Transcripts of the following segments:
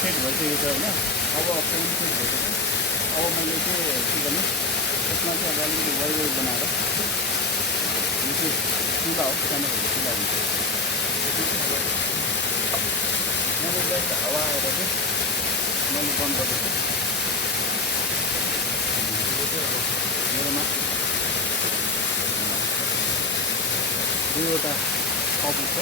Set भइसकेको छ होइन। अब फ्रेम सेट भइसक्यो। अब मैले चाहिँ के गर्ने यसमा चाहिँ अब अलिकति वाइ बनाएर यो चाहिँ चुला हो, सानो खालको चुला हुन्छ। मैले जस्ट हावा आएर चाहिँ मैले बन्द गर्दैछु। मेरोमा दुईवटा कप छ।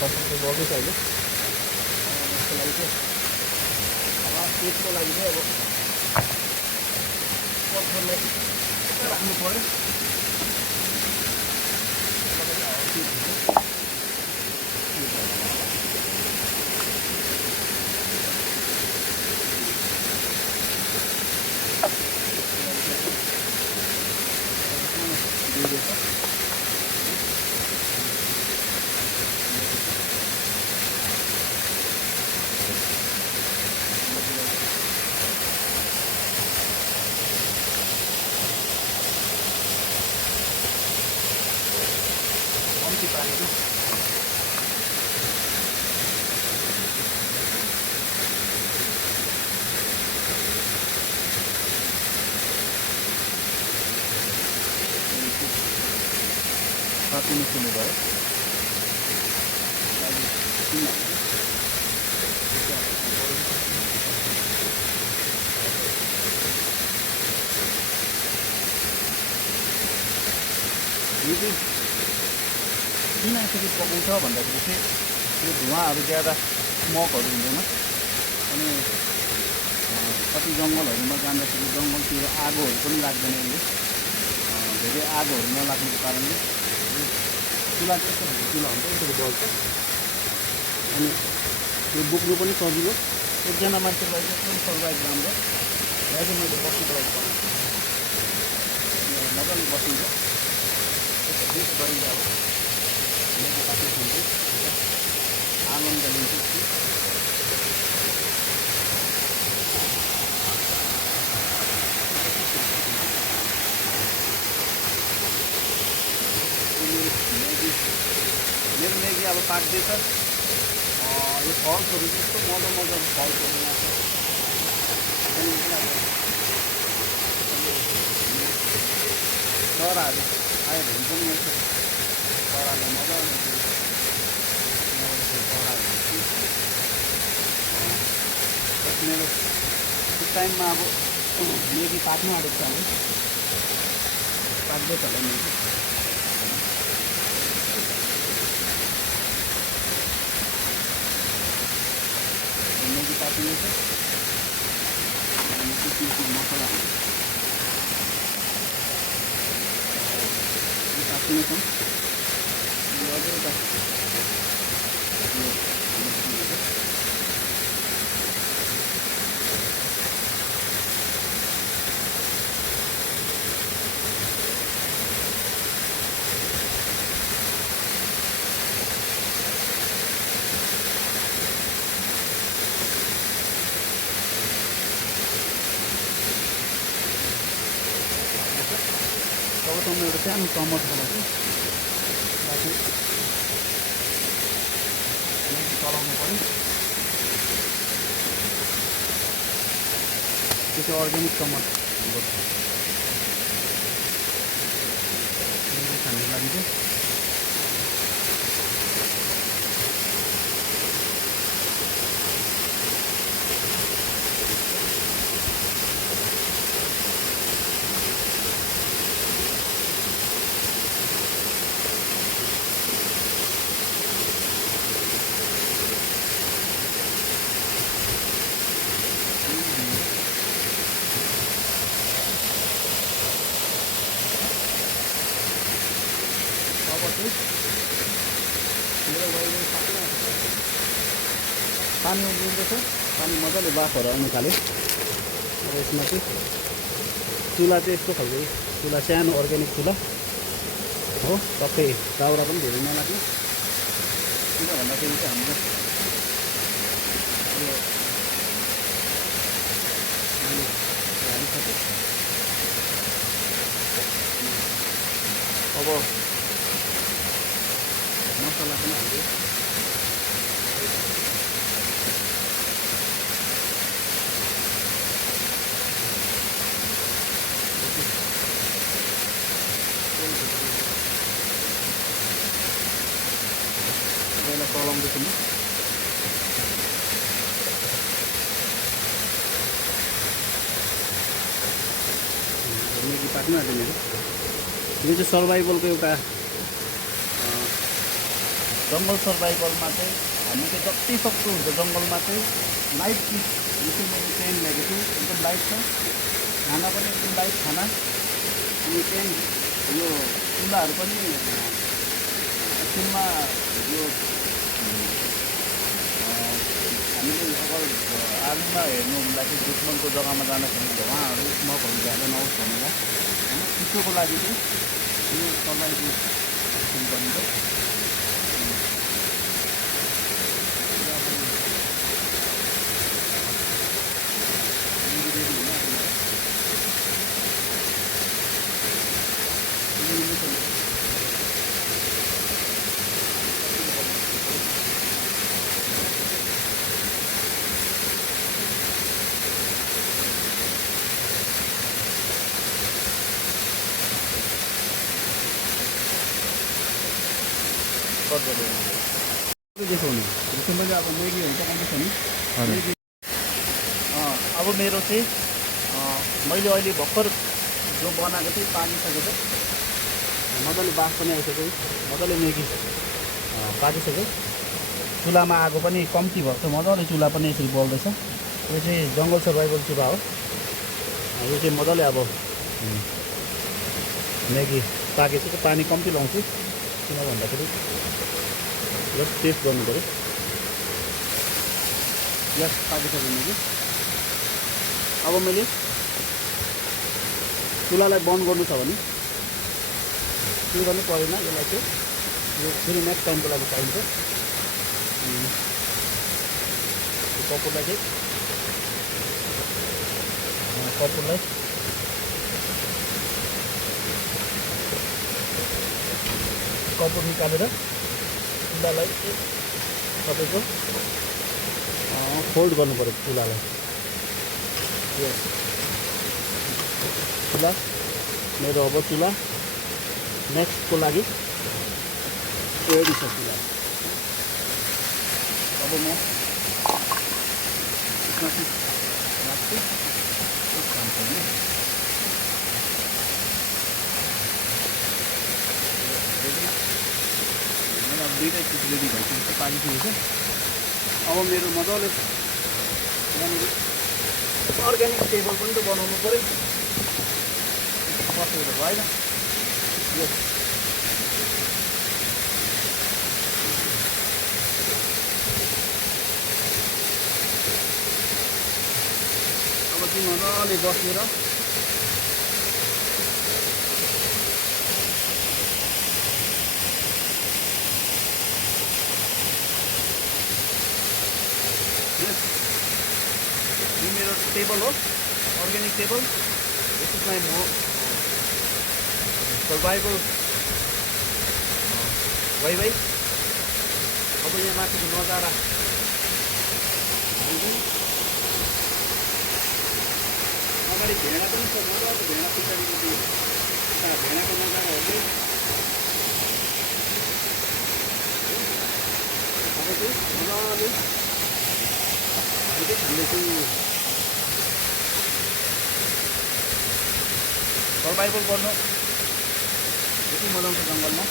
सबसे बगै छ अहिले। यसको लागि चाहिँ अब पेटको लागि चाहिँ अब पत्थरलाई राख्नु पऱ्यो। कम्ती पानी साथीले सुन्नु भयो। यो चाहिँ किन यसरी पकाउँछ भन्दाखेरि चाहिँ यो धुवाँहरू ज्यादा स्मोकहरू हुँदैन। अनि कति जङ्गलहरूमा जाँदाखेरि जङ्गलतिर आगोहरू पनि लाग्दैन। यसले धेरै आगोहरू नलाग्नुको कारणले चुला चाहिँ यस्तो खालको चुला हुन्छ, यसरी बल्छ। अनि यो बोक्नु पनि सजिलो। एकजना मान्छेको लागि एकदम सर्भाइभ राम्रो। यहाँ चाहिँ मैले बस्नुको लागि मजाले बसिन्छ। यसो फिक्स गरिन्छ। अब यहाँको काट्नु खान्छु, आनन्द लिन्छु। मेरो मेगी अब पाक्दैछ। यो फल्सहरू त्यस्तो मजाको फल्सहरू लाग्छ। चराहरू आयो भने पनि यसो चरालाई मजाले मेरो त्यो टाइममा अब मेगी पाक्नु आँटेको छ। हामी पाक्दैछ होला मेगी। मेगी पाकिँदैछ। मसला पाकिने छौँ। अझै एउटा तबसम्म एउटा सानो चम्मच बनाउँछु। बाँकी चलाउनु पऱ्यो। त्यो चाहिँ अर्ग्यानिक चम्मच खानुको लागि चाहिँ चाहिँ मेरो वाइवाई सक्ला पानी उम्लिँदैछ पानी मजाले बाफहरू आउनु थाल्यो अब यसमा चाहिँ चुला चाहिँ यस्तो खालको चुला सानो अर्ग्यानिक चुला हो सबै दाउरा पनि धेरै नलाग्ने किन भन्दाखेरि चाहिँ हाम्रो अब मसला पनि हाल्यो चलाउँदैछु म मेगी पाक्नु आँट्यो मेरो यो चाहिँ सर्भाइभलको एउटा जङ्गल सर्भाइभलमा चाहिँ हामी चाहिँ जति सक्दो हुन्छ जङ्गलमा चाहिँ लाइट चिज यो चाहिँ मैले टेन ल्याएको छु एकदम लाइट छ खाना पनि एकदम लाइट खाना अनि टेन यो चुल्हाहरू पनि सुनमा यो हामीले अगर आर्मीमा हेर्नु हुँदाखेरि दुश्मनको जग्गामा जाँदाखेरि उहाँहरू स्मोकहरू ज्यादा नहोस् भनेर होइन चिसोको लागि चाहिँ यो सर्भाइभल सुन बनिन्छ देखाउने त्यसमा चाहिँ अब मेगीहरू पकाउँदैछ नि मेगी अब मेरो चाहिँ मैले अहिले भर्खर जो बनाएको थिएँ पाकिसकेको मजाले बाफ पनि आइसक्यो मजाले मेगी पाकिसक्यो चुलामा आगो पनि कम्ती भएको छ मजाले चुला पनि यसरी बल्दैछ यो चाहिँ जङ्गल सर्भाइभल चुला हो यो चाहिँ मजाले अब मेगी पाकेपछि पानी कम्ती लाउँछु किन भन्दाखेरि जस्ट टेस्ट गर्नु पऱ्यो ग्यास पाकिसक्यो मेगी अब मैले चुलालाई बन्द गर्नु छ भने के गर्नु परेन यसलाई चाहिँ यो फेरि नेक्स्ट टाइमको लागि चाहिन्छ कपुरलाई चाहिँ कपुर निकालेर चुलालाई तपाईँको फोल्ड गर्नु पऱ्यो चुलालाई चुला मेरो अब चुला नेक्स्टको लागि रेडी छ चुला अब म राख्छु दुईवटै चिज रेडी भइसकेको पाकिसकेको छ अब मेरो मजाले यहाँनिर अर्ग्यानिक टेबल पनि त बनाउनु पऱ्यो बसेर भएन यो अब चाहिँ मजाले बसेर यो मेरो टेबल हो organic table this is my survival Wai Wai अब यहाँ माथिको नजारा अगाडि भेडा पनि छ मजाको भेडा पछाडिको त्यो भेडाको नजारा हो चाहिँ अब चाहिँ मजाले खाँदैछु सर्भाइभल गर्नु यति मजा आउँछ जङ्गलमा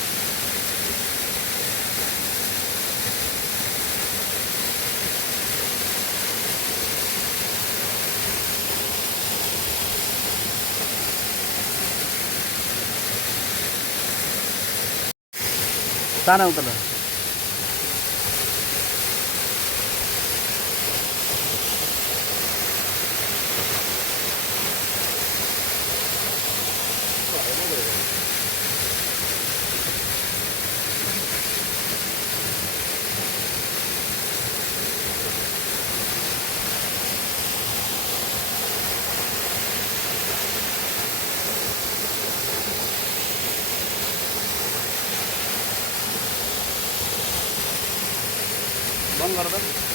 साना उता ल बन्द गर त